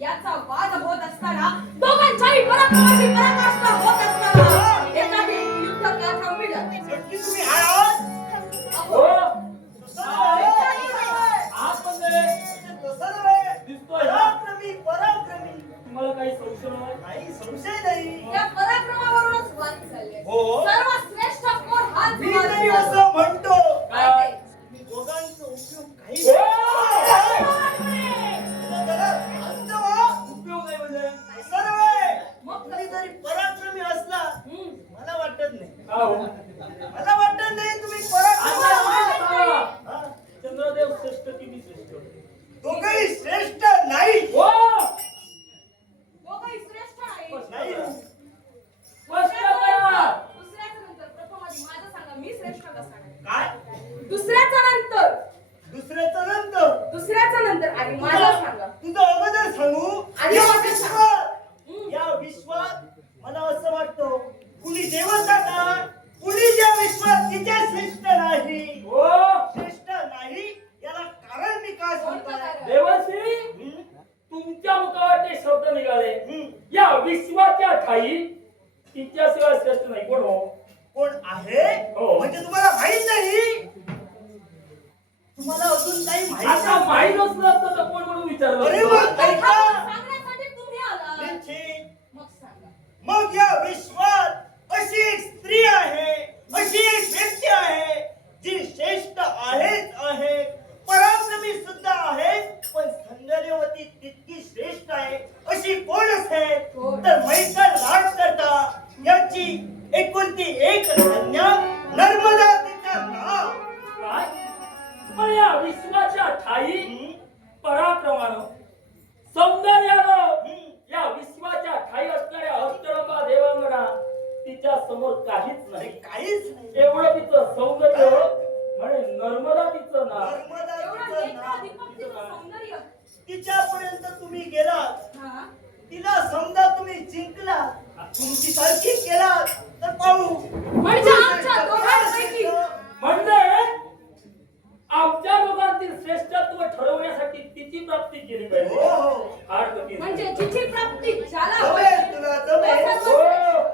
याचा वाद होत असताना दोघांच्याही पराक्रमाची पराकाष्ठा होत असताना एखादी युद्ध कथा थांबविलं. नक्की तुम्ही आहात? हो पराक्रमी तुम्हाला काही संशय नाही? काही संशय नाही. या पराक्रमावरूनच वाद चालले. हो. सर्वश्रेष्ठ कोण हाच मी वाद तरी चालला. असं म्हणतो काय ते? दोघांचा उपयोग काही हो! जरा शांत व्हा. उपयोग नाही म्हणजे सर्व मग कधीतरी पराक्रमी असला हम्म. मला वाटत नाही. का हो? मला वाटत नाही तुम्ही पराक्रमी आहात. हा? चंद्रदेव श्रेष्ठ की मी श्रेष्ठ? दोघंही श्रेष्ठ नाही. हो दोघंही श्रेष्ठ आहे. नाही. स्पष्ट करा. दुसऱ्याच्या नंतर प्रथम आधी माझं सांगा, मी श्रेष्ठ कसा आहे? काय? दुसऱ्याच्या नंतर दुसऱ्याचं नंतर दुसऱ्याच्या नंतर आणि माझं सांगा. तुझं अगोदर सांगू. आधी या माझं विश्वात या विश्वात मला असं वाटतं कुणी देवता का कुणी ज्या विश्वात तिच्या श्रेष्ठ नाही. हो श्रेष्ठ नाही याला कारण मी काय कोणतं सांगतोय. कारण? देवश्री हं? तुमच्या मुखावर ते शब्द निघाले. हं. या विश्वाच्या ठाई तिच्याशिवाय श्रेष्ठ नाही. कोण हो? कोण आहे हो. म्हणजे तुम्हाला माहित नाही. तुम्हाला अजून काही माहित आता नाही. माहीत असलं असतं तर कोण म्हणून विचारलं अरे असतं? मग ऐका. सांगण्यासाठी तुम्ही आला. निश्चित. मग सांगा. मग या विश्वात अशी एक स्त्री आहे अशी एक व्यक्ती आहे जी श्रेष्ठ आहेच आहे पराक्रमी सुद्धा आहे पण सौंदर्यवती तितकी श्रेष्ठ आहे अशी कोण असेल कोण? तर म्हैसाळ लाट करता याची एकुलती एक कन्या नर्मदा तिचं नाव. काय? पण या विश्वाच्या ठाई हं? पराक्रमानं सौंदर्यानं हं? या विश्वाच्या ठाई असणाऱ्या अष्टरंबा देवांगना तिच्या समोर काहीच अरे नाही. काहीच नाही. एवढं तिचं सौंदर्य म्हणे नर्मदा तिचं नाव. नर्मदा एवढं तिचं नेत्र नाव. दीपक तिचं सौंदर्य. तिच्यापर्यंत तुम्ही गेलात हा. तिला समजा तुम्ही जिंकला तुमची सारखी केलात तर पाहू म्हणजे आमच्या दोघांपैकी म्हणजे आमच्या दोघांतील श्रेष्ठत्व ठरवण्यासाठी तिची प्राप्ती केली पाहिजे. हो हो फार कठीण. म्हणजे जिची प्राप्ती ज्याला जमेल होईल तुला जमेल. तो हो. सर्व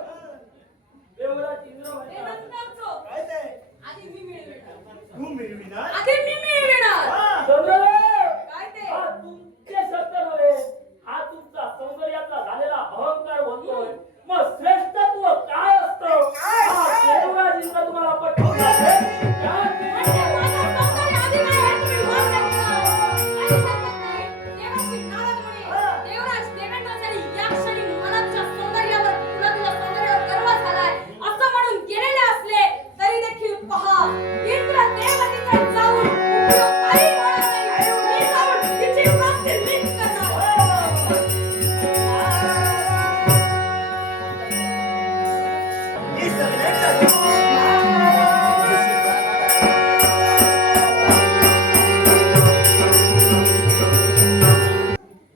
देवराज इंद्र हे म्हणतात, नंतरचं. काय ते आधी मी मिळविणार. तू मिळविणार आधी मी मिळविणार. हा. चंद्रदेव, काय ते? हा तुमचे शब्द नव्हे, हा तुमचा सौंदर्याचा झालेला अहंकार बोलतोय. मग श्रेष्ठत्व काय असतं? काय? हा देवराज इंद्र तुम्हाला पटवून काय? म्हणजे माझं सौंदर्य आधी नाही हे तुम्ही मान्य करा. आणि सांगत नाही. देवाशी नाराज म्हणे. देवराज देवेंद्राचारी या क्षणी मला तुझ्या सौंदर्यावर तुझ्या सौंदर्यावर गर्व झालाय असं म्हणून गेलेले असले तरी देखील पहा इंद्र देवतेचा जाऊन उपयोग काही होणार नाही. मी जाऊन तिची प्राप्ती मीच करणार. हे सगळ्यांच्या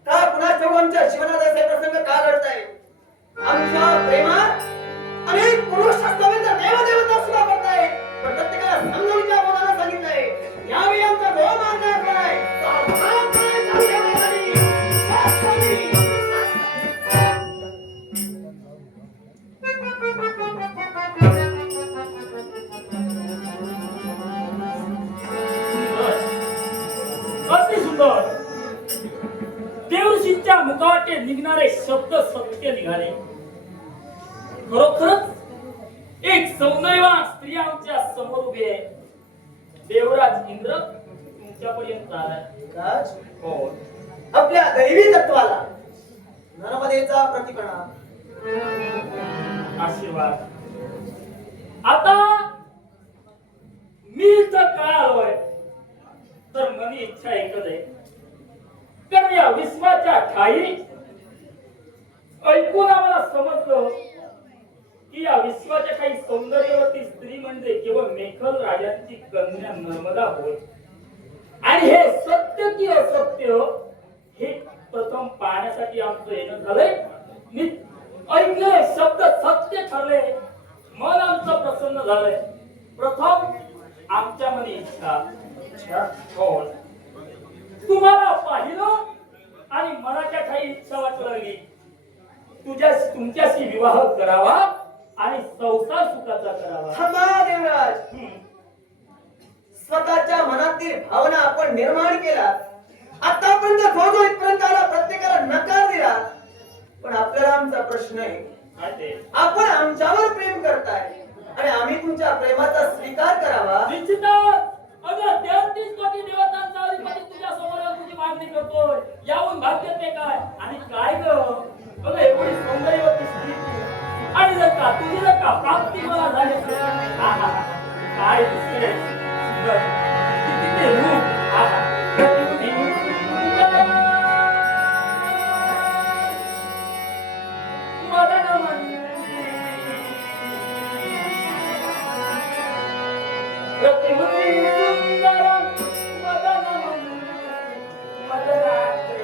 का पुन्हा चौघांच्या जीवनात असे प्रसंग का घडताय? आमच्या प्रेमात अनेक पुरुष असल्यानंतर तर देवदेवता सुद्धा पडताय. पण प्रत्येकाला समजूच्या बोलायला सांगितलंय. यावेळी आमचा जो मार्ग आहे तो भाग काय चालू ठेवण्यासाठी शास्त्रांनी अति सुंदर. देवऋषींच्या मुखावाटे निघणारे शब्द सत्य निघाले. खरोखरच एक सौंदर्यवान स्त्री आमच्या समोर उभी आहे. देवराज इंद्र तुमच्यापर्यंत आलाय. राज हो. आपल्या दैवी तत्वाला नर्मदेचा प्रतिपणा आशीर्वाद. आता मी इथं का आलोय तर मनी इच्छा एकच आहे. कारण या विश्वाच्या ठाई ऐकून आम्हाला समजलं की या विश्वाच्या काही सौंदर्यवती स्त्री म्हणजे केवळ मेखल राजांची कन्या नर्मदा होय. आणि हे सत्य की असत्य हे प्रथम पाहण्यासाठी आमचं येणं झालंय. ऐकले शब्द सत्य ठरले. मन आमचं प्रसन्न झालंय. प्रथम आमच्या मनी इच्छा हो तुम्हाला पाहिलं आणि मनाच्या काही तुमच्याशी विवाह करावा आणि संसार सुखाचा करावा. थांबा देवराज. हम्म. स्वतःच्या मनातील भावना आपण निर्माण केला. आतापर्यंत जो इथपर्यंत आला प्रत्येकाला नकार दिला. पण आपल्याला आमचा प्रश्न आहे, काय ते? आपण आमच्यावर प्रेम करताय आणि आम्ही तुमच्या प्रेमाचा स्वीकार करावा. निश्चितच. अगं 33 कोटी देवतांचा अधिपती तुझ्या समोर तुझी मागणी करतोय. याहून भाग्य ते काय? आणि काय ग? अगं एवढी सौंदर्यवती स्त्री तू. आणि जर का प्राप्ती मला झाली असेल, आहा, काय दिसते सुंदर. किती ते रूप. आहा, किती सुंदर. मदन मंदिर. प्रतिमुनी सुंदरम मदनम मदनाचे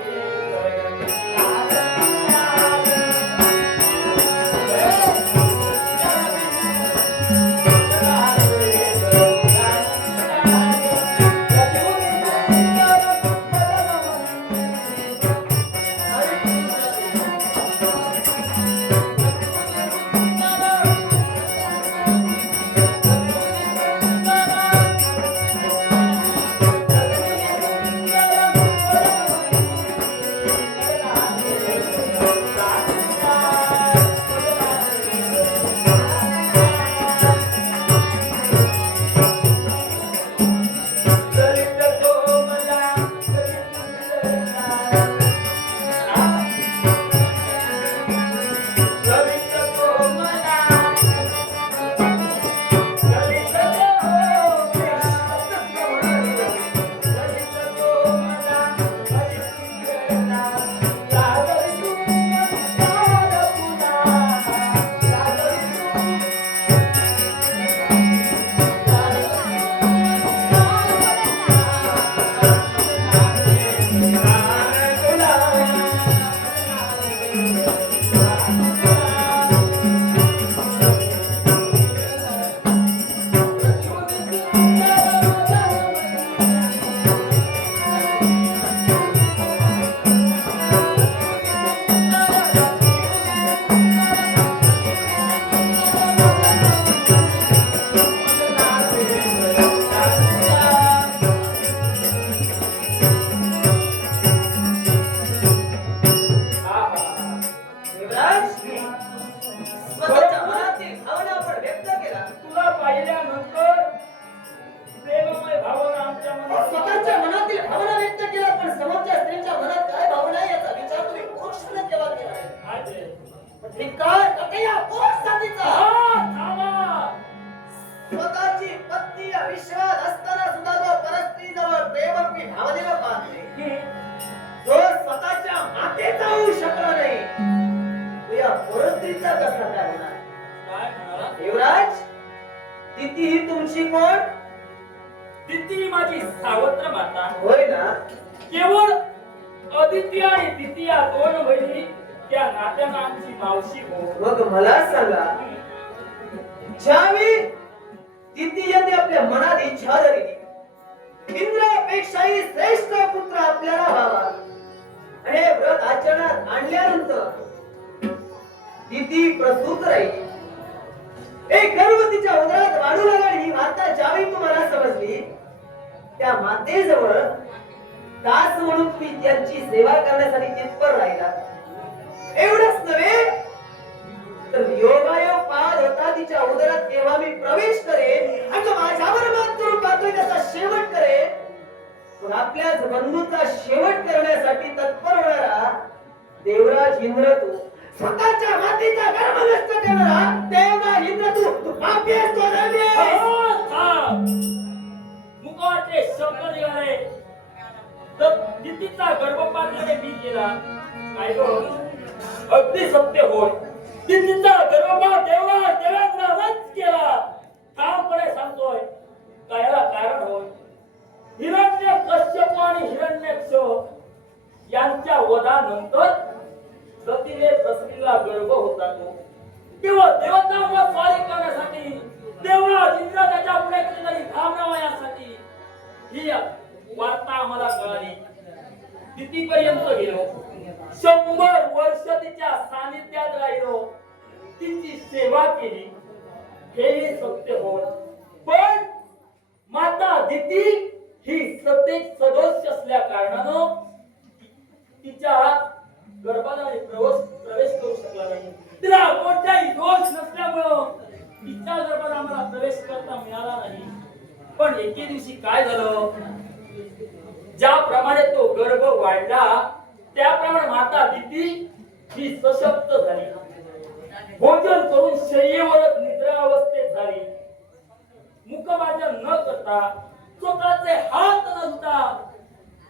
देवराज, स्वतःच्या मनातील भावना आपण व्यक्त केला. तुला पाहिल्यानंतर प्रेममय भावना आमच्या मनात स्वतःच्या मनातील भावना व्यक्त केल्या, पण समोरच्या स्त्रीच्या मनात काय भावना आहे याचा विचार तुम्ही पुरुषाने केला केला. काय ते? धिक्कार का या पोट जातीचा. थांबा. स्वतःची पत्नी अविश्वास असताना सुद्धा जो परस्त्रीजवळ प्रेमरूपी भावनेला पाहते, जो स्वतःच्या मातेचा होऊ शकला नाही, तो या परस्त्रीचा कसा काय होणार? काय म्हणाला? देवराज, तिथी ही तुमची कोण? तिथी माझी सावत्र माता. होय ना? केवळ अदिती आणि तिथी या दोन बहिणी त्या नात्यानं आमची मावशी हो. मग मला सांगा, ज्यावेळी तिथी यांनी आपल्या मनात इच्छा धरली, इंद्रापेक्षाही श्रेष्ठ पुत्र आपल्याला व्हावा, आणि हे व्रत आचरणात आणल्यानंतर तिथी प्रसूत राहिली. एक गर्भवतीच्या उदरात वाढू लागली ही वार्ता ज्यावेळी तुम्हाला समजली, त्या मातेजवळ दास म्हणून तुम्ही त्यांची सेवा करण्यासाठी तिथपर राहिला. एवढंच नव्हे तर योगायोग पाहत होता तिच्या उदरात जेव्हा मी प्रवेश करेन आणि तो माझ्यावर मात करून पाहतोय त्याचा शेवट करेन, पण आपल्याच बंधूचा शेवट करण्यासाठी तत्पर होणारा देवराज इंद्र तू, स्वतःच्या मातेचा गर्भ नष्ट करणारा देवराज इंद्र तू पापी आहेस, तो धर्मी आहेस. मुखाचे शब्द निघाले तर तिथीचा गर्भपात मी केला. काय गो? अगदी सत्य होय. तिथीचा गर्भपात देवेंद्रच केला. ठामपणे सांगतोय. कायला कारण होय. हिरण्यकश्यप आणि हिरण्यक्ष यांच्या वधानंतर सतीने प्रसवीला गर्भ होता तो. तेव्हा देवतांवर स्वारी करण्यासाठी देवराज इंद्र त्याच्या पुढे केलेली धामणावा यासाठी ही वार्ता आम्हाला कळाली. तिथीपर्यंत गेलो, 100 वर्ष तिच्या सानिध्यात राहिलो, तिची सेवा केली, हेही सत्य होय. पण माता दिती ही सतेज सदोष असल्या कारणानं तिच्या गर्भाला प्रवेश करू शकला नाही. तिला कोणताही दोष नसल्यामुळं तिच्या गर्भात आम्हाला प्रवेश करता मिळाला नाही. पण एके दिवशी काय झालं, ज्याप्रमाणे तो गर्भ वाढला त्याप्रमाणे माता दिती ही सशक्त झाली. भोजन करून शय्येवरच निद्रा अवस्थेत झाली. मुखवाचन न करता, स्वतःचे हात न धुता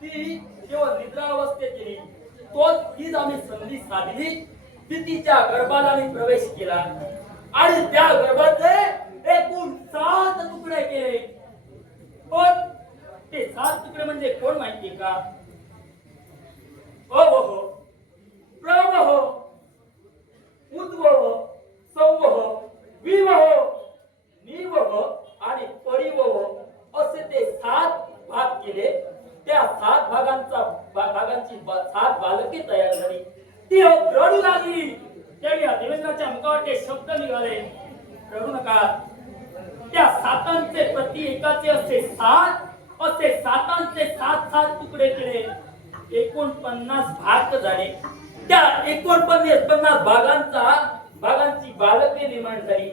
ती केवळ निद्रा अवस्थेत गेली. हीच आम्ही संधी साधली. तिच्या गर्भाला आम्ही प्रवेश केला आणि त्या गर्भाचे एकूण 7 तुकडे केले. पण ते 7 तुकडे म्हणजे कोण माहितीये का? अवह, प्रवह, उद्वह, संवह, विवह, निवह आणि परिवह असे ते 7 भाग केले. त्या 7 भागांची 7 बालके तयार झाली. ती रडू लागली. त्यावेळी देवेंद्राच्या मुखावर ते शब्द निघाले, रडू नका. त्या 7 प्रति एकाचे असे 7, असे 7 7 तुकडे केले. 49 भाग झाले. त्या 49 भागांची बालके निर्माण झाली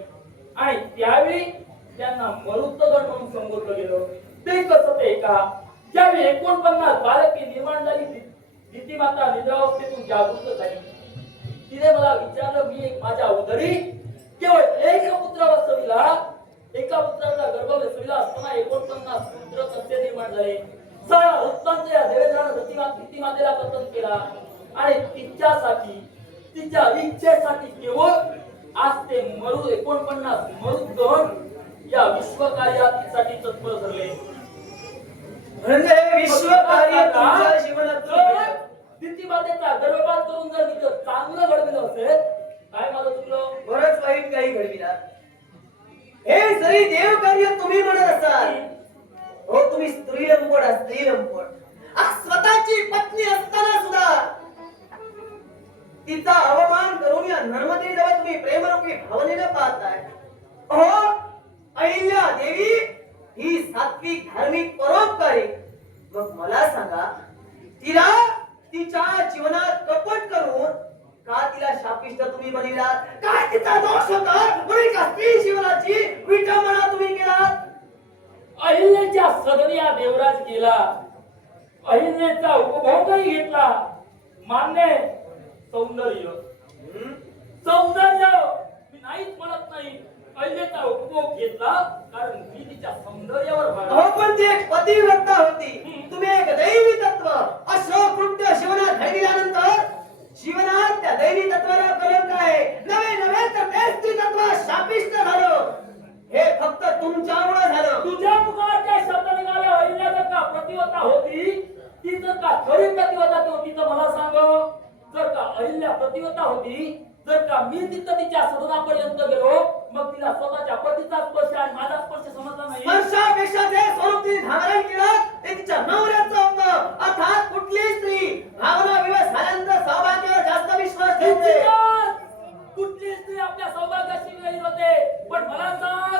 आणि त्यावेळी त्यांना मरुतगण म्हणून संबोधलं गेलं. ते कसं ते का, ज्यावेळी 49 बालके निर्माण झाली, दिती माता निद्रावस्थेतून जागृत झाली. तिने मला विचारलं, मी एक माझ्या उदरी केवळ एक पुत्र वसविला, एका पुत्राचा गर्भ वसविला असताना 49 पुत्र कसे निर्माण झाले. सगळा वृत्तांत या देवेंद्रानं दिती मातेला कथन केला आणि तिच्यासाठी, तिच्या इच्छेसाठी केवळ आज ते 49 मरुद्गण या विश्वकार्यासाठी तत्पर ठरले. म्हणजे विश्व कार्य तुमच्या जीवनात दिती मातेचा गर्भपात करून जर मी चांगलं घडविलं असेल, काय माझं चुकलं? बरंच वाईट काही घडविला. हे जरी देव कार्य तुम्ही म्हणत असाल, हो तुम्ही स्त्रीलंपट आहात, स्त्रीलंपट. स्वतःची पत्नी असताना सुद्धा तिचा अवमान करून या नर्मदेजवळ तुम्ही प्रेमरूपी भावनेनं पाहताय. हो अहिल्या देवी ही सात्विक, धार्मिक, परोपकारी. मग मला सांगा, तिला तिच्या जीवनात कपट करून का तिला शापिष्ट तुम्ही बनविलात? काय तिचा दोष होता? म्हणून का स्त्री जीवनाची विटंबना तुम्ही केलात? अहिल्याच्या सदनी हा देवराज गेला. अहिल्याचा उपभोगही घेतला. मान्य, सौंदर्य मी नाहीच म्हणत नाही. अहिल्याचा उपभोग घेतला कारण मी तिच्या सौंदर्यावर हो, पण ती एक पतिव्रता होती. तुम्ही एक दैवी तत्व अश्रकृत्य जीवनात घडविल्यानंतर जीवनात त्या दैवी तत्वाला कलंक आहे. नवे तर ते स्त्री तत्व शापिष्ट झालं. हे फक्त तुमच्यामुळे झालं. तुझ्या मुखाच्या शब्द निघाले. अहिल्या जर का प्रतिवता होती, ती जर का खरी प्रतिवता होती तर मला सांग, जर का अहिल्या प्रतिवता होती, जर का मी तिथं तिच्या सदनापर्यंत गेलो, मग तिला स्वतःच्या पतीचा स्पर्श आणि माझा स्पर्श समजला नाही. स्पर्शापेक्षा जे स्वरूप तिने धारण केलं ते तिच्या नवऱ्याचं होतं. अर्थात कुठली स्त्री भावना विवाह झाल्यानंतर सौभाग्यावर जास्त विश्वास ठेवते. कुठली स्त्री आपल्या सौभाग्याशी विरहित होते. पण मला सांग,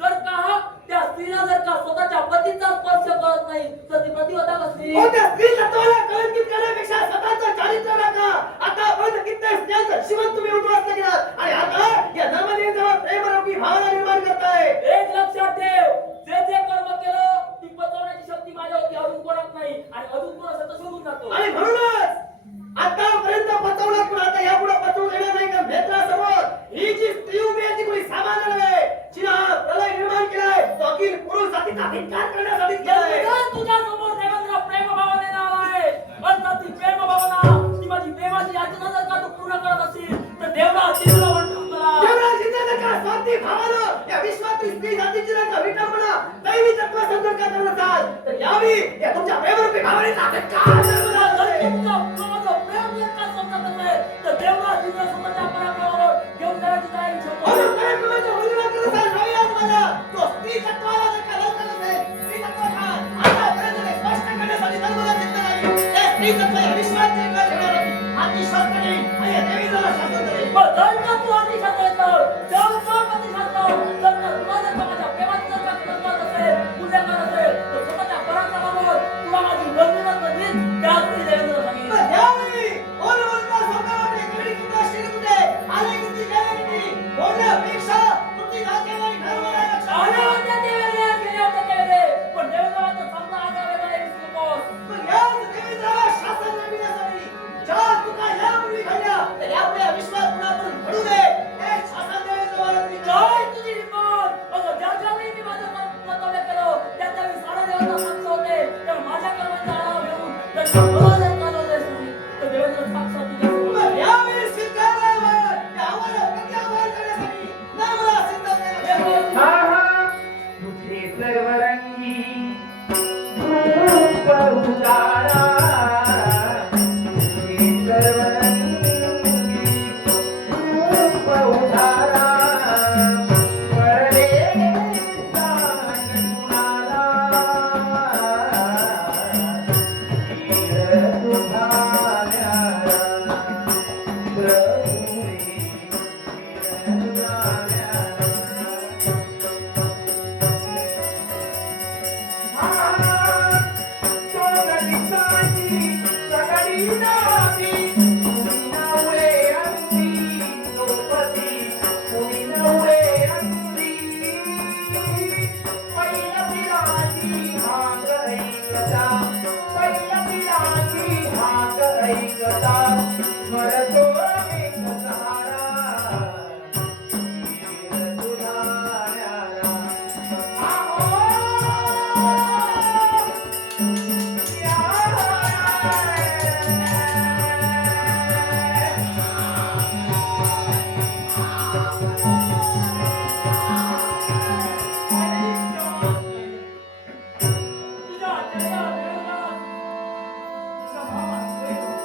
जर का त्या स्त्रीला जर का स्वतःच्या पतीचा स्पर्श करत नाही तर ती प्रतिवता कसली? त्या स्त्री तत्वाला कलंकित करण्यापेक्षा स्वतःचं चारित्र्य राखा. आतापर्यंत कित्येक स्त्रियांचं जीवन तुम्ही उद्ध्वस्त केलं आणि आता या नर्मदेजवळ प्रेमरूपी भावना निर्माण करताय. एक लक्षात ठेव, जे कर्म केलं ती पचवण्याची शक्ती माझ्यावरती अजून कोणात नाही आणि अजून कोण असेल तर सोडून जातो. आणि म्हणूनच आतापर्यंत पचवलं, पण आता यापुढे पचवू देणार नाही का? नेत्रासमोर ही जी स्त्री उभी आहे ती कोणी सामान्य नव्हे. जिने हा प्रलय निर्माण केलाय तो अखिल पुरुष जातीचा धिक्कार करण्यासाठी केलाय. तुझ्या समोर देवेंद्र प्रेमभावाने नाव आहे. पण ती प्रेमभावना, ती माझी प्रेमाची याचना जर का तू पूर्ण करत असेल तर देवराज तिला म्हणतो तुला. देवराज जिंदाबाद का स्वार्थी भावानं या विश्वातील स्त्री जातीची नका विटंबना दैवी तत्व समजून का करत असाल तर यावी या तुमच्या प्रेमरूपी भावनेचा धिक्कार करण्यासाठी. तर देवराज तिला स्वतःच्या पराक्रमावर घेऊन जाण्याची तयारी करतो. म्हणून पराक्रमाच्या मुलीला करत असाल हवी आज मला. तो स्त्री तत्वाला नका लवकर असेल. स्त्री तत्वाचा आतापर्यंत स्पष्ट करण्यासाठी जन्माला घेतला नाही. त्या स्त्री तत्व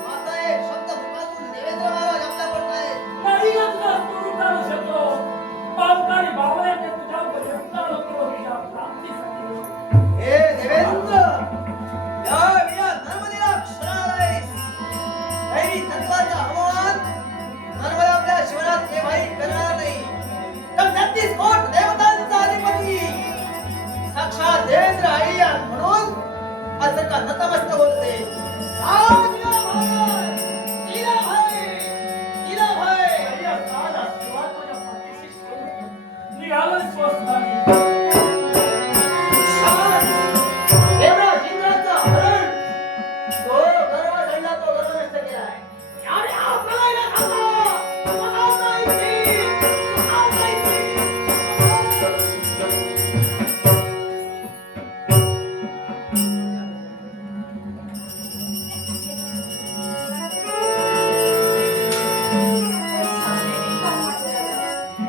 माताए, शब्द मुखातून देवेंद्र महाराज आपल्या पडतायत. हे देवेंद्र, या नर्मदेला क्षणाला काही तत्वाचा अवमान नर्मदा आपल्या शिवनात केव्हाही करणार नाही. तर 36 कोट देवतांचा अधिपती साक्षात देवेंद्र आई आहे म्हणून आज जर का नतमस्तक होत असेल.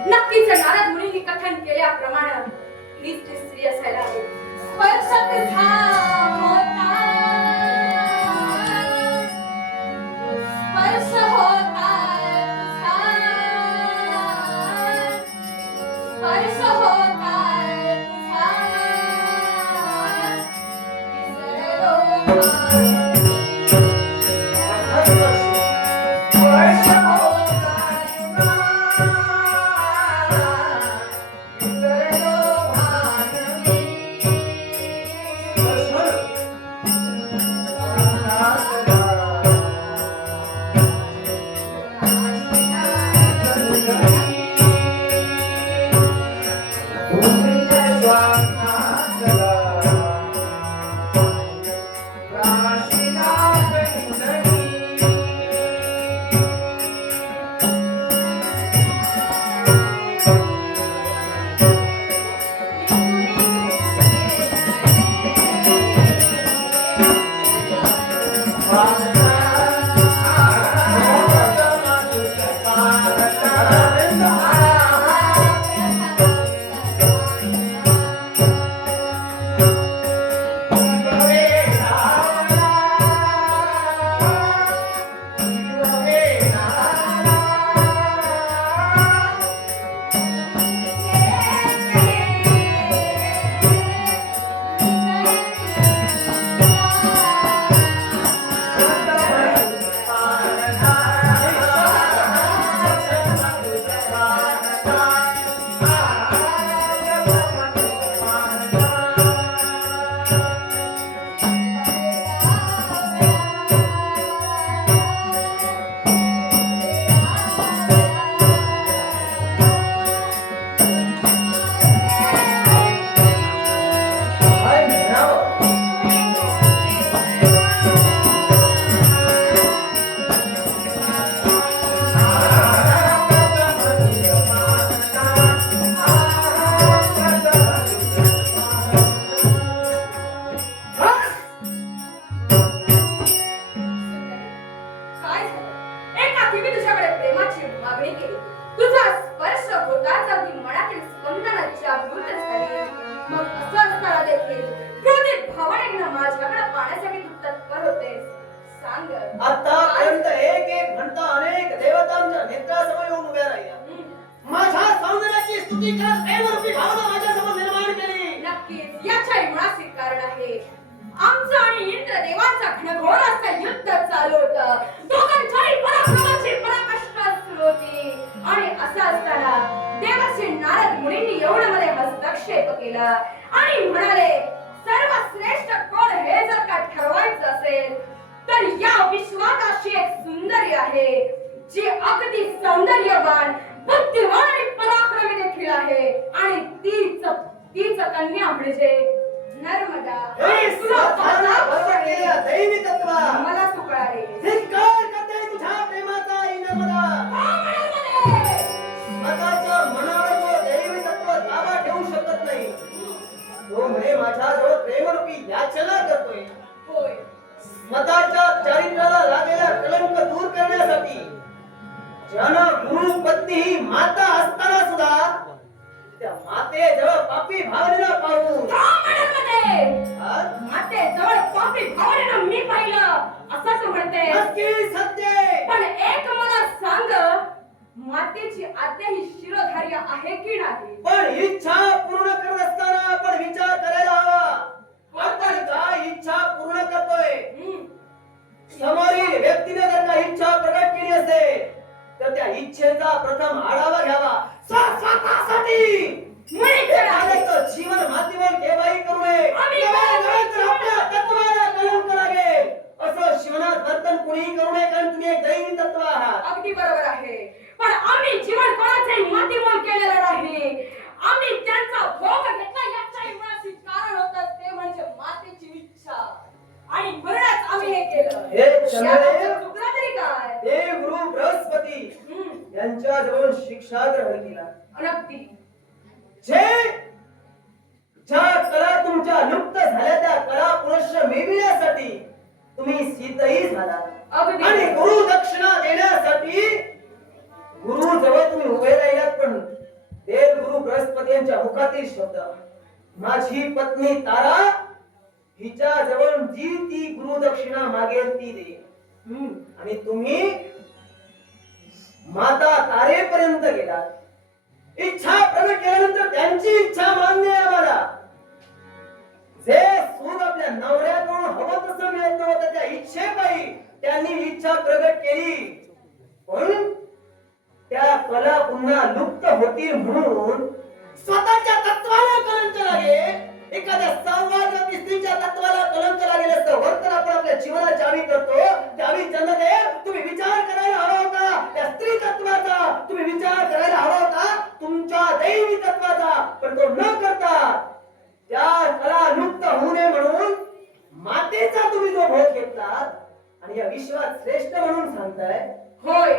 नक्कीच नारद मुनींनी कथन केल्याप्रमाणे हीच ती स्त्री असायला हवी. स्पर्श तुझा होता, स्पर्श होता तुझा, स्पर्श होता तुझा, विसरलो आतापर्यंत एक एक घंटा अनेक देवतांच्या नेत्रासमोर येऊन उभ्या राहिल्या. माझ्या सौंदर्याची स्तुती करत प्रेमरूपी भावना माझ्यासमोर निर्माण केली. नक्कीच याच्याही मुळाशी कारण आहे. आमचं आणि इंद्र देवांचा घनघोर असं युद्ध चालू होतं. दोघांच्याही पराक्रमाची पराकाष्ठा सुरू होती. आणि असं असताना देवर्षी नारद मुनींनी एवढं मध्ये हस्तक्षेप केला आणि म्हणाले, सर्वश्रेष्ठ कोण हे जर का ठरवायचं असेल तर या विश्वात आहे जी अगदी सौंदर्यवान, बुद्धिवान आणि पराक्रमी देखील आहे आणि तीच कन्या म्हणजे नर्मदा. हे तुला स्वतःला पाहता बरोबर केलेलं दैवी तत्व मला तू कळाले. धिक्कार करते तुझ्या प्रेमाचा आई नर्मदा. स्वतःच्या मनावर तो दैवी तत्व ताबा ठेवू शकत नाही. तो म्हणे माझ्याजवळ प्रेमरूपी याचना करतोय. होय, स्वतःच्या चारित्र्याला लागलेला कलंक दूर करण्यासाठी ज्यानं गुरु पत्नी ही माता असताना सुद्धा त्या मातेजवळ पापी भावनेला पाहून माते जवळ पापी भावनेनं मी पाहिलं असंच म्हणते. नक्की सत्य. पण एक मला सांग, मातेची आज्ञा ही शिरोधार्य आहे की नाही? पण इच्छा पूर्ण करत असताना आपण विचार करायला हवा. आपण काय इच्छा पूर्ण करतोय. समोरील व्यक्तीने जर का इच्छा प्रकट केली असेल तर त्या इच्छेचा प्रथम आढावा घ्यावा. स्वतःसाठी जीवन मातीवर केव्हाही करू नये. आपल्या तत्वाला कलंक लागेल असं जीवनात वर्तन कुणीही करू नये, कारण तुम्ही एक दैवी तत्व आहात. अगदी बरोबर आहे. पण आम्ही जीवन कोणाचेही मातीमोल केलेलं नाही. आम्ही त्यांचा भोग घेतला याच्याही मुळात कारण होतं ते म्हणजे मातेची इच्छा आणि म्हणूनच आम्ही हे केलं. हे चंद्रदेव चुकलं तरी काय? देव गुरु बृहस्पती यांच्या जवळ शिक्षा ग्रहण केला. अगदी ज्या कला तुमच्या लुप्त झाल्या त्या कला पुनश्च मिळविण्यासाठी तुम्ही सिद्धही झाला अगदी. आणि गुरु दक्षिणा देण्यासाठी गुरु जवळ तुम्ही उभे राहिलात. पण देव गुरु बृहस्पती यांच्या मुखातील शब्द माझी पत्नी तारा हिच्या जवळ जी ती गुरु दक्षिणा मागेल ती दे. आणि तुम्ही माता तारेपर्यंत गेलात. इच्छा प्रकट केल्यानंतर त्यांची इच्छा मान्य आहे आम्हाला. जे सुख आपल्या नवऱ्याकडून हवं तसं मिळत नव्हतं त्या इच्छेपायी त्यांनी इच्छा प्रकट केली. पण त्या कला पुन्हा लुप्त होतील म्हणून स्वतःच्या तत्वाला कलंक लागेल. एखाद्या संवाद स्त्रीच्या तत्वाला कलंक लागेल असतं वर्तन आपण आपल्या जीवनात ज्यावेळी करतो त्यावेळी चंद्रदेव तुम्ही विचार करायला हवा होता. त्या स्त्री तत्वाचा तुम्ही विचार करायला हवा होता, तुमच्या दैवी तत्वाचा. पण तो न करता त्या कला लुप्त होऊ नये म्हणून मातेचा तुम्ही जो भोग घेतला आणि या विश्वात श्रेष्ठ म्हणून सांगताय. होय,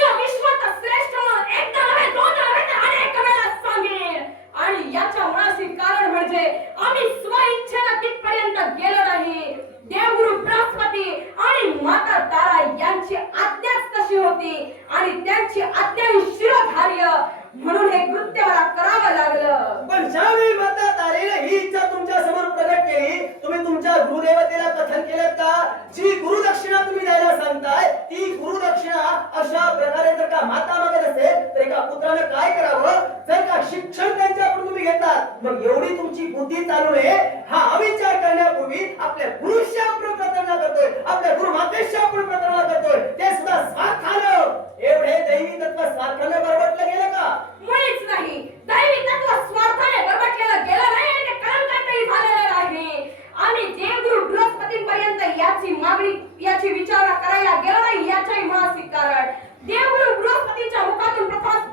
या विश्वात श्रेष्ठ म्हणून एकदा नव्हे दोनदा नव्हे तर अनेक वेळा सांगेन. आणि याच्या मुळाशी कारण म्हणजे आम्ही स्वइच्छेनं तिथपर्यंत गेलो नाही. देवगुरु बृहस्पती आणि माता तारा यांची आज्ञाच तशी होती आणि त्यांची आज्ञा ही शिरोधार्य म्हणून हे कृत्य मला करावं लागलं. पण ज्यावेळी माता तारेने ही इच्छा तुमच्या समोर प्रकट केली, तुम्ही तुमच्या गुरुदेवतेला कथन केलं का जी गुरुदक्षिणा तुम्ही द्यायला सांगताय ती गुरुदक्षिणा अशा प्रकारे जर का माता मागत असेल तर एका पुत्रानं काय करावं. जर का शिक्षण त्यांच्याकडून तुम्ही घेतात मग एवढी तुमची बुद्धी चालू नये हा अविचार करण्यापूर्वी आपल्या गुरुशी आपण प्रार्थना करतोय, आपल्या गुरुमातेशी आपण प्रार्थना करतोय. ते सुद्धा स्वार्थानं. एवढे दैवी तत्व स्वार्थानं बरबटलं गेलं का? मुळीच नाही. दैवी तत्व स्वार्थाने बरबटलेलं गेलं नाही आणि ते कलंकातही झालेलं नाही. आम्ही देवगुरु बृहस्पतींपर्यंत याची मागणी याची विचारणा करायला गेलो नाही. याच्याही मुळाशी कारण देवगुरु बृहस्पतीच्या मुखातून प्रथम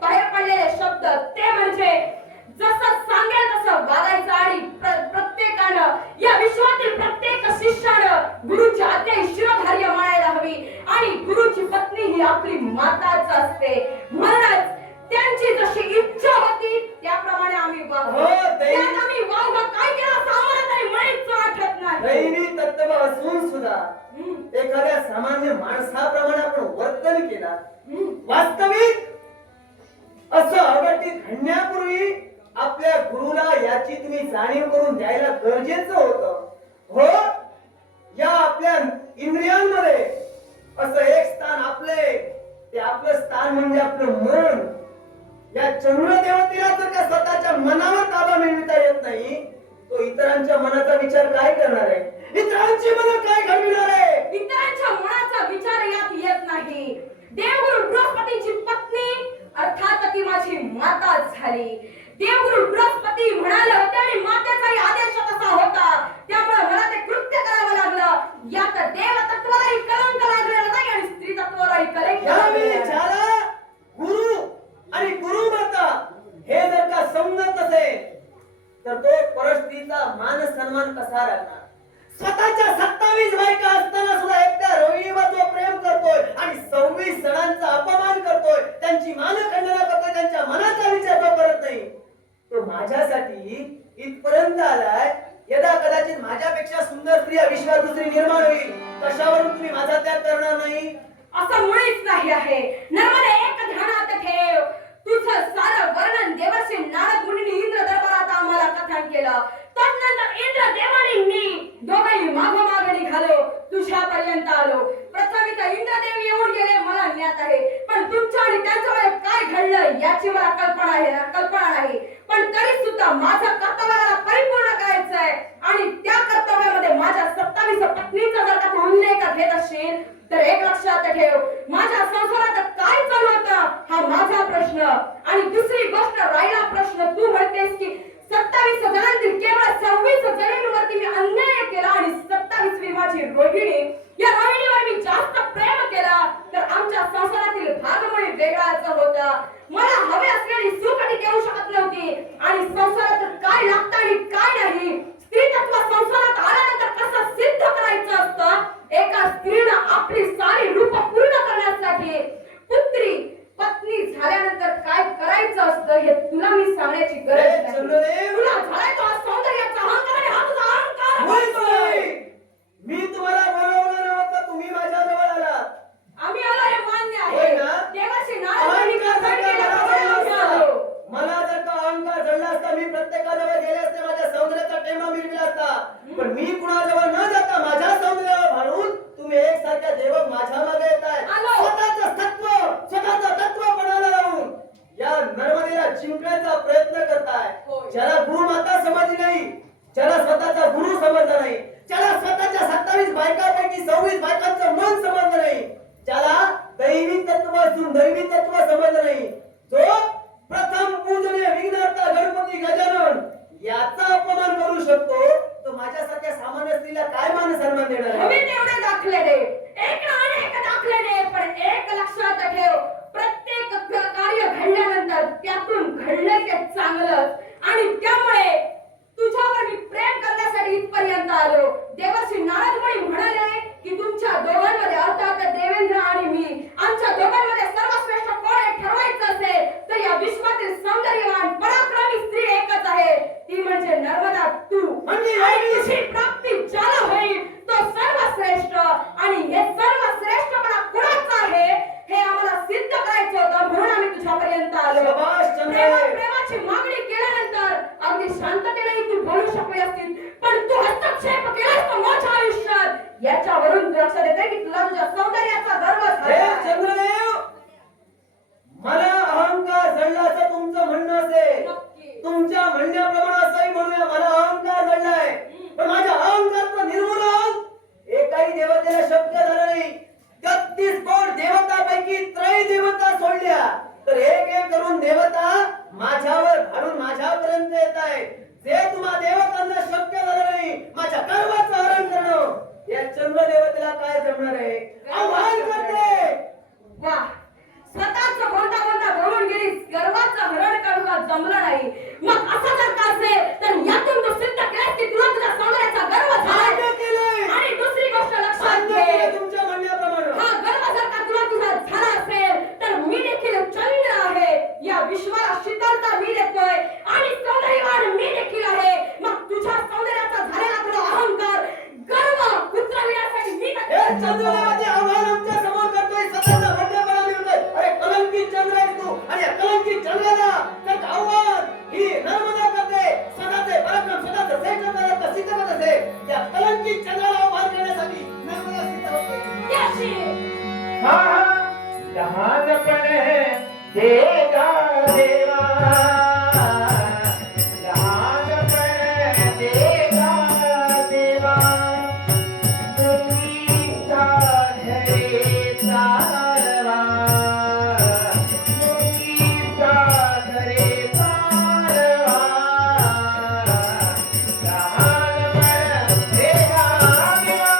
बाहेर पडलेले शब्द ते म्हणजे जसं सांगेल तसं वागायचं आणि प्रत्येकानं या विश्वातील प्रत्येक शिष्यानं गुरुची आज्ञा ही शिरोधार्य मानायला हवी आणि गुरुची पत्नी ही आपली माताच असते. म्हणूनच त्यांची जशी इच्छा होती त्याप्रमाणे आम्ही वागलो. त्यात आम्ही वागलो काय केलं असं आम्हाला तरी माहीत वाटत नाही. दैवी तत्व असून सुद्धा एखाद्या सामान्य माणसाप्रमाणे आपण वर्तन केला. वास्तविक असं अघटित घडण्यापूर्वी आपल्या गुरुला याची तुम्ही जाणीव करून द्यायला गरजेचं होतं. हो, या आपल्या इंद्रियांमध्ये असं एक स्थान आपले ते आपलं स्थान म्हणजे आपलं मन. या चंद्रदेवतेला जर का स्वतःच्या मनावर ताबा मिळविता येत नाही तो इतरांच्या मनाचा विचार काय करणार आहे. इतरांची मन काय घडविणार आहे. इतरांच्या मनाचा विचार यात येत नाही. देवगुरु बृहस्पतीची पत्नी अर्थात ती माझी माता झाली. देवगुरु बृहस्पती म्हणाले होते आणि मातेचाही आदेश तसा होता त्यामुळे मला ते कृत्य करावं लागलं. यात देव तत्वालाही कलंक लागलेला नाही आणि स्त्री तत्वाला असं मुळीच नाही आहे. नर्मदे एक ध्यानात ठेव, तुझं सारं वर्णन देवर्षी नारद मुनींनी इंद्र दरबारात आम्हाला कथन केलं. तदनंतर इंद्र देवानी मी दोघंही मागोमाग निघालो, तुझ्यापर्यंत आलो. प्रथम इथं इंद्रदेव येऊन गेले, मला ज्ञात आहे, पण तुमच्या आणि त्यांच्यामध्ये काय घडलं याची मला कल्पना नाही. पण तरी सुद्धा माझं कर्तव्याला परिपूर्ण करायचं आहे आणि त्या कर्तव्यामध्ये माझ्या 27 पत्नीचा जर का तू उल्लेख घेत असशील तर एक लक्षात ठेव, माझ्या संसारात काय चालू होतं हा माझा प्रश्न. आणि दुसरी गोष्ट राहिला प्रश्न, तू म्हणतेस की 27 जणांतील केवळ 26 जणींवरती मी अन्याय केला आणि 27वी माझी रोहिणी, या रोहिणीवर मी जास्त प्रेम केला तर आमच्या संसारातील भागमुळे वेगळाच होता. मला हवे असलेली सुख ती देऊ शकत नव्हती आणि संसारात काय लागतं आणि काय नाही, स्त्रीतत्व संसारात आल्यानंतर कसं सिद्ध करायचं असतं. एका स्त्रीनं आपली सारी रूप पूर्ण करण्यासाठी पुत्री पत्नी झाल्यानंतर काय करायचं असतं हे तुला मी सांगण्याची गरज नाही. तुला झालाय तो सौंदर्याचा अहंकार आणि हा तुझा अहंकार. मी तुम्हाला बोलवलं नव्हतं, तुम्ही माझ्या जवळ आलात. आम्ही आलो हे मान्य होय आहे. ना? देवाशी नाराज मला जर का अहंकार जडला असता, मी प्रत्येकाजवळ गेले असते, माझ्या सौंदर्याचा टेमा मिळविला असता. पण मी कुणाजवळ न जाता माझ्या सौंदर्यावर भाडून तुम्ही एकसारख्या देव माझ्या मागे येताय. आलो. स्वतःचं तत्वपणाला लावून या नर्मदेला जिंकण्याचा प्रयत्न करताय. होय. ज्याला गुरुमाता समजली नाही, ज्याला स्वतःचा गुरु समजला नाही, ज्याला स्वतःच्या 27 बायकांपैकी 26 बायकांचं मन समजलं नाही, ज्याला दैवी तत्व असून दैवी तत्व समजलं नाही, जो प्रथम पूजनीय विघ्नहर्ता गणपती गजानन याचा अपमान करू शकतो, तो माझ्यासारख्या सामान्य स्त्रीला काय मान सन्मान देणार हवे आहे? तेवढे दाखले दे, एक ना अनेक दाखले दे, पण एक लक्षात ठेव, प्रत्येक कार्य घडल्यानंतर त्यातून घडलं ते चांगलं. आणि त्यामुळे तुझ्यावर मी प्रेम करण्यासाठी इथपर्यंत आलो. देवर्षी नारद मुनी म्हणाले की तुमच्या दोघांमध्ये अर्थात देवेंद्र आणि मी, आमच्या दोघांमध्ये सर्वश्रेष्ठ कोण आहे ठरवायचं असेल तर या विश्वातील सौंदर्यवान पराक्रमी स्त्री एकच आहे, ती म्हणजे नर्मदा तू. म्हणजे आणि तुझी प्राप्ती ज्याला होईल तो सर्वश्रेष्ठ. आणि हे सर्वश्रेष्ठपणा कुणाचा आहे हे आम्हाला सिद्ध करायचं होतं, म्हणून आम्ही तुझ्यापर्यंत आलो. शाबास चंद्र. प्रेमाची मागणी केल्यानंतर अगदी शांततेने तू बोलू शकली असतील, पण तू हस्तक्षेप केलास तो माझ्या आयुष्यात. याच्यावरून लक्षात येते की तुला तुझ्या सौंदर्याचा गर्व हे झाला. चंद्रदेव, मला अहंकार जडला असं तुमचं म्हणणं असेल, नक्की. तुमच्या म्हणण्याप्रमाणे असंही म्हणूया, मला अहंकार जडलाय. पण माझ्या अहंकारचं निर्मूलन एकाही देवतेला शक्य झालं नाही. 33 कोट देवतापैकी त्रय देवता सोडल्या तर एक एक करून देवता माझ्यावर भाडून माझ्यापर्यंत येत आहे. जे तुम्हा देवतांना शक्य झालं नाही, माझ्या गर्वाचं हरण करणं, या चंद्र देवतेला काय जमणार आहे? आव्हान करते. वा, स्वतःच बोलता बोलून गेलीस, गर्वाचं हरण करणं जमलं नाही. मग असं जर का असेल तर यातून तू सिद्ध केलंस की तुला तुझ्या सौंदर्याचा गर्व झाला. साध्य केलंय. आणि दुसरी गोष्ट लक्षात साध्य घे, केलंय तुमच्या म्हणण्याप्रमाणे. हा गर्व जर का तुला तुझा झाला असेल तर मी देखील चंद्र आहे, या विश्वाला शीतलता मी देतोय आणि सौंदर्यवान मी देखील आहे. मग तुझ्या सौंदर्याचा झालेला तुला अहंकार गर्व उतरविण्यासाठी मी हे चंद्रदेवाचे आव्हान आमच्या समोर करतोय, स्वतःचा मोठेपणा मिळतोय. अरे कलंकित चंद्र आहेस तू, आणि या कलंकित चंद्राला त्याचं आव्हान ही नर्मदा करते. स्वतःचे पराक्रम, स्वतःचं श्रेष्ठत्व सिद्ध करत असते. त्या कलंकित चंद्राला आव्हान करण्यासाठी नर्मदा सिद्ध होते. याशी लहानपणे देगा देवा, लहानपणे देगा देवा, मुंगीचा घरे चालवा, मुंगीचा घरे चालवा, लहानपणे देगा देवा.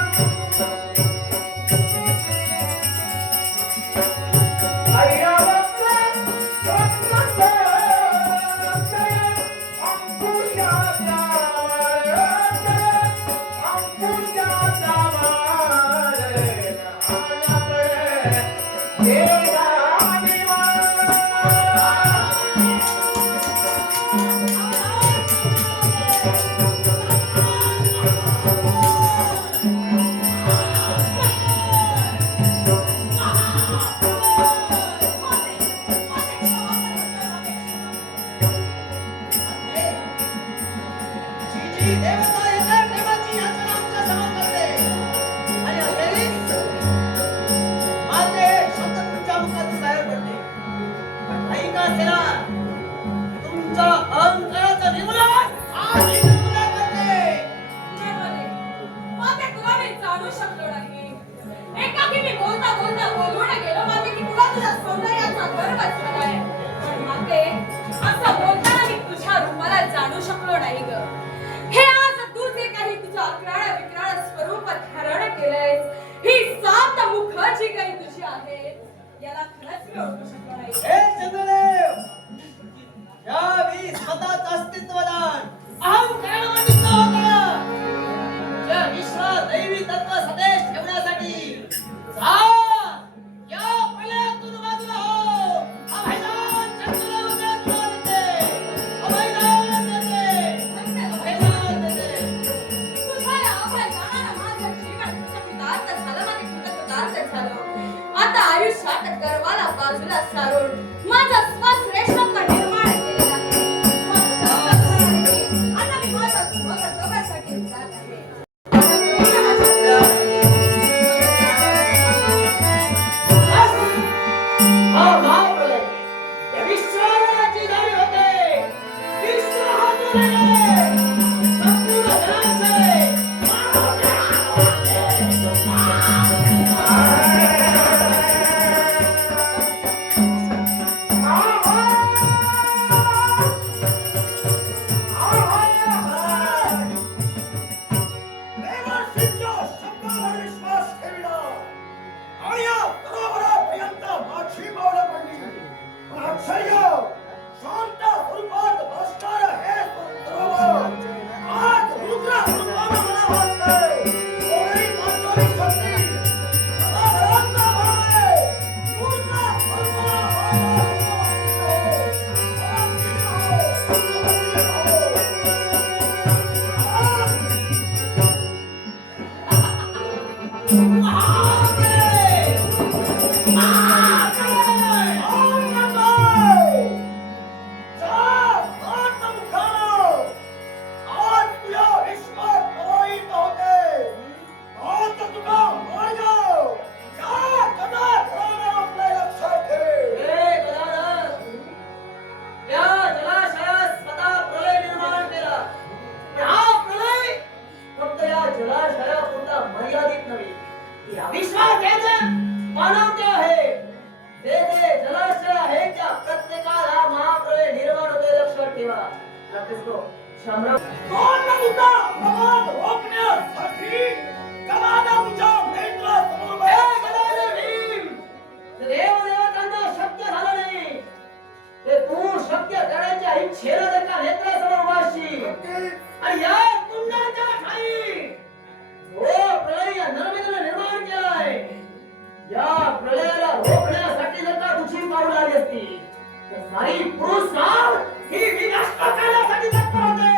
कोणाचे आहेत याला खरंच मी ओळखू शकलो नाही. हे चंद्रदेव, यावेळी स्वतःच अस्तित्वदान अहंकारावानीच होता. या विश्वात दैवी तत्व सदेश ठेवण्यासाठी जा, या प्रलयातून बाजूला हो. अभयदान चंद्रदेवाला तुला देते. अभयदान देते. अभयदान देते. तुझ्या या अभयदानानं माझं जीवन कृतकृतार्थ झालं, माझे कृतकृतार्थ झालं. आता आयुष्यात गर्वाला बाजूला सारून माझा स्वश्रेष्ठत्व निर्माण केलेला आहे. आता मी माझा स्वकर्तव्यासाठी जात आहे. हा महाप्रलय या विश्वाची झाली होते. विश्व हातोरे. संपूर्ण जलाशय देवांशीच्या शब्दावर विश्वास ठेविला आणि या सरोवरापर्यंत माझी पावलं पडली. पण आश्चर्य, शांत स्वरूपात भासणारं हे सरोवर आज रुद्र स्वरूपानं मला वाटतंय. कोणी मानवी शक्ती सदाभरांचा भाव आहे. रुद्र स्वरूपाला हे गदाधर, या जलाशयात स्वतः प्रलय निर्माण केला. पण हा प्रलय फक्त या जलाशयापुरता मर्यादित नव्हे. या विश्वाचे मानवते आहे. जे जे जलाशय आहे त्या प्रत्येकाला महाप्रलय निर्माण होते, लक्षात ठेवा. नक्कीच तो शामराव हे गदाधर भीम, देवदेवतांना शक्य झालं नाही ते तू शक्य करण्याच्या इच्छेला जर का नेत्रासमोर उभारशील आणि या कुंडाच्या खाली जो प्रलय या नर्मदेनं निर्माण केलाय, या प्रलयाला रोखण्यासाठी जर का तुझी पाऊल आली असती तर सारी पुरुष नाव ही विनष्ट करण्यासाठी तत्पर होते.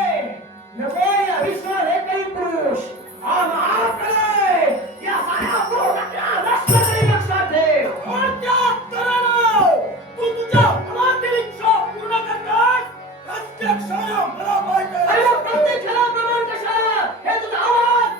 नको या विश्वात एकही पुरुष हा महाप्रलय या साऱ्या पुरुषाच्या नष्ट करी. लक्षात ठेव. अरे प्रत्येक क्षणाप्रमाणे कशाला? हे तुझा आवाज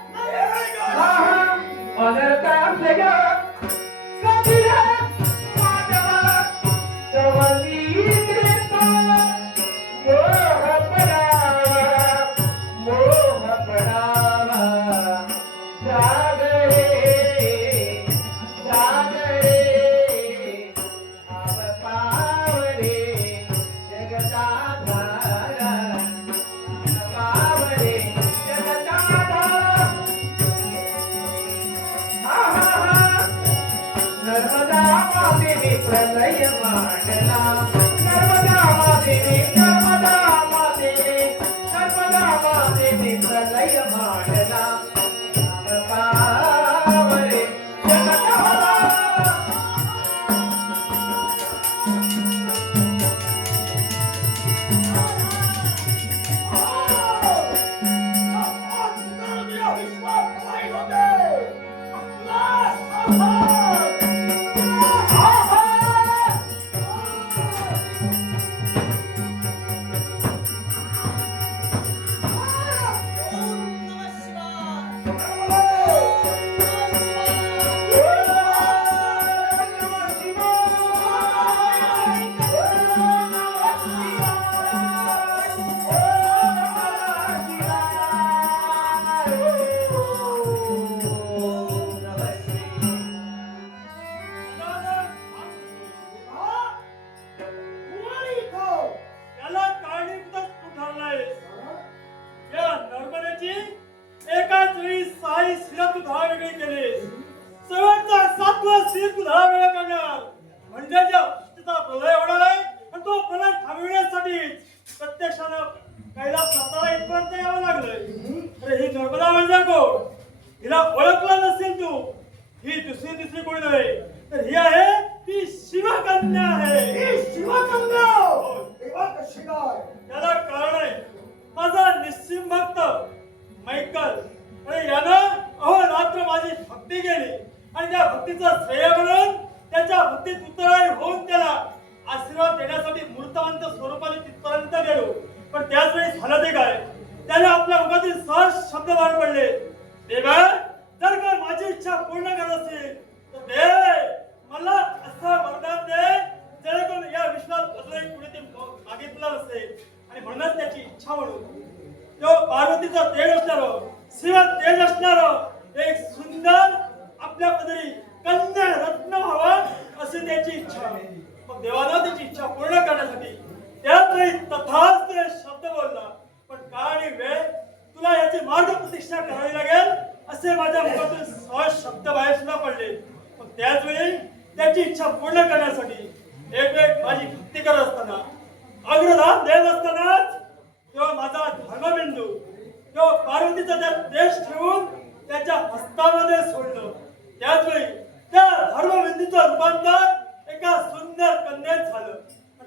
नर्मदा मातेने प्रलय मांडला. नर्मदा मातेने प्रलय मांडला. पावरे जगताला. वेळ करणार म्हणजे ज्या सृष्टीचा प्रलय होणार आहे आणि तो प्रलय थांबविण्यासाठी प्रत्यक्षानं कैलास सातारा इथपर्यंत यावं लागलंय. अरे ही नर्मदा म्हणजे कोण? हिला ओळखलं नसेल तू. ही दुसरी कोणी नव्हे तर ही आहे ती शिवकन्या आहे. ही शिवकन्या तेव्हा कशी काय? त्याला कारण आहे माझा निश्चिम भक्त मैकल. अरे यानं अहोरात्र माझी भक्ती केली आणि त्या भक्तीचा श्रेय म्हणून त्याच्या भक्तीत उतराई होऊन त्याला आशीर्वाद देण्यासाठी मूर्तवंत स्वरूपाने तिथपर्यंत गेलो. पण त्याच वेळी झालं ते काय? त्याने आपल्या मुखातील सहज शब्द बाहेर पडले. देवा जर का माझी इच्छा पूर्ण करत असेल तर दे मला असं वरदान दे जेणेकरून या विश्वात अजूनही कुणी ते मागितलं नसेल. आणि म्हणूनच त्याची इच्छा म्हणून तो पार्वतीचा तेज असणारं शिव तेज असणारं एक सुंदर आपल्या पदरी कन्या रत्न व्हावं अशी त्याची इच्छा. मग देवानं त्याची इच्छा पूर्ण करण्यासाठी त्याच वेळी तथाच ते शब्द बोलला. पण काळ आणि वेळ तुला याची मार्ग प्रतीक्षा करावी लागेल असे माझ्या मुखातून सहज शब्द बाहेर सुद्धा पडले. मग त्याच वेळी त्याची इच्छा पूर्ण करण्यासाठी एक वेळ माझी भक्ती करत असताना अग्रधाम देत असतानाच तेव्हा माझा धर्मबिंदू तेव्हा पार्वतीचा त्या देश ठेवून त्याच्या हस्तामध्ये सोडलं. त्याच वेळी त्या धर्मबिंदूचं रूपांतर एका सुंदर कन्यात झालं.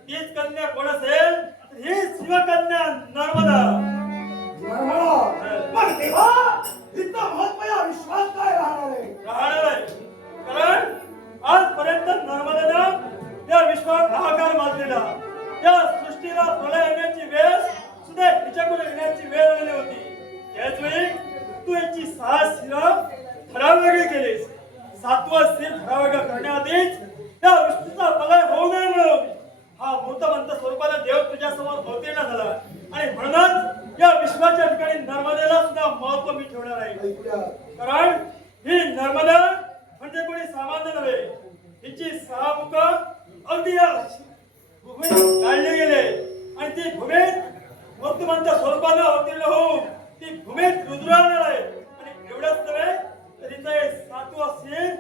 तीच कन्या कोण असेल तर ही शिवकन्या नर्मदा. पण तेव्हा इतका महत्व या विश्वास काय राहणार आहे? राहणार आहे कारण आजपर्यंत नर्मदेनं या विश्वात हाहाकार माजलेला. त्या सृष्टीला प्रलय येण्याची वेळ सुद्धा हिच्याकडे येण्याची वेळ आलेली होती. त्याच वेळी तू याची 6 शिरं थरावेगळी केलीस. 7वं शिर थरावेगळं करण्याआधीच त्या विष्णूचा प्रलय होऊ नये म्हणून हा मूर्तवंत स्वरूपाने देव तुझ्यासमोर अवतीर्ण झाला. आणि म्हणूनच या विश्वाच्या ठिकाणी नर्मदेला सुद्धा महत्व मी ठेवणार आहे. कारण ही नर्मदा म्हणजे कोणी सामान्य नव्हे. हिची 6 मुख अगदी या भूमीत काढले गेले आणि ती भूमीत मूर्तिमंत स्वरूपाने अवतीर्ण होऊन ती भूमीत रुद्रावणार आहे. आणि एवढंच नव्हे तर हिचं हे 7वं शिर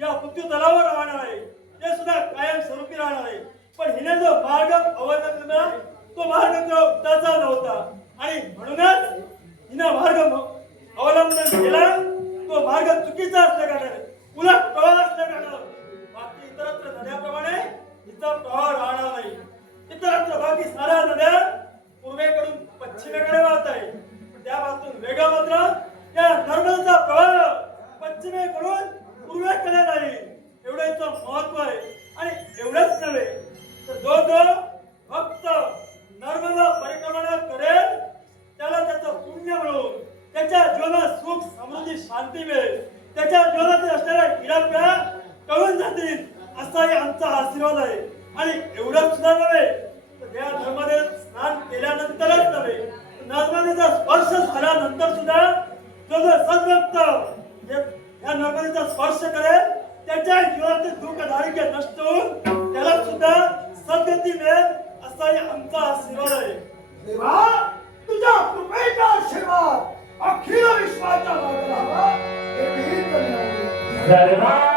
या मृत्यू तलावर राहणार आहे. ते सुद्धा कायम स्वरूपी राहणार आहे. पण हिने जो मार्ग अवलंबला तो मार्ग त्याचा नव्हता आणि म्हणूनच हिने मार्ग अवलंबन केला तो मार्ग चुकीचा असल्या कारणाने उलट प्रवाह असल्या कारणाने बाकी इतरत्र नद्याप्रमाणे हिचा प्रवाह राहणार नाही. इतरत्र बाकी साऱ्या नद्या पूर्वेकडून पश्चिमेकडे वाहत आहे. त्या बाजून वेगळा मात्र या नर्मदेचा प्रवाह पश्चिमेकडून पूर्वेकडे नाही. एवढं याचं महत्व आहे. आणि एवढंच नव्हे तर जो भक्त नर्मदा परिक्रमणा करेल त्याला त्याचं पुण्य मिळून त्याच्या जीवनात सुख समृद्धी शांती मिळेल. त्याच्या जीवनातील असणाऱ्या पीडापिडा कळून जातील असाही आमचा आशीर्वाद आहे. आणि एवढंच सुद्धा नव्हे तर या नर्मदेत स्नान केल्यानंतरच नव्हे नर्मदेचा स्पर्श झाल्यानंतर सुद्धा जो सद्भक्त या नर्मदेचा स्पर्श करेल त्याच्या जीवनातील दुःख दारिद्र्य नष्ट होऊन त्याला सुद्धा सद्गती मिळेल असाही आमचा आशीर्वाद आहे. देवा तुझ्या कृपेचा आशीर्वाद अखिल विश्वाच्या मार्गाला हे विहित करण्यात आले. सर्वा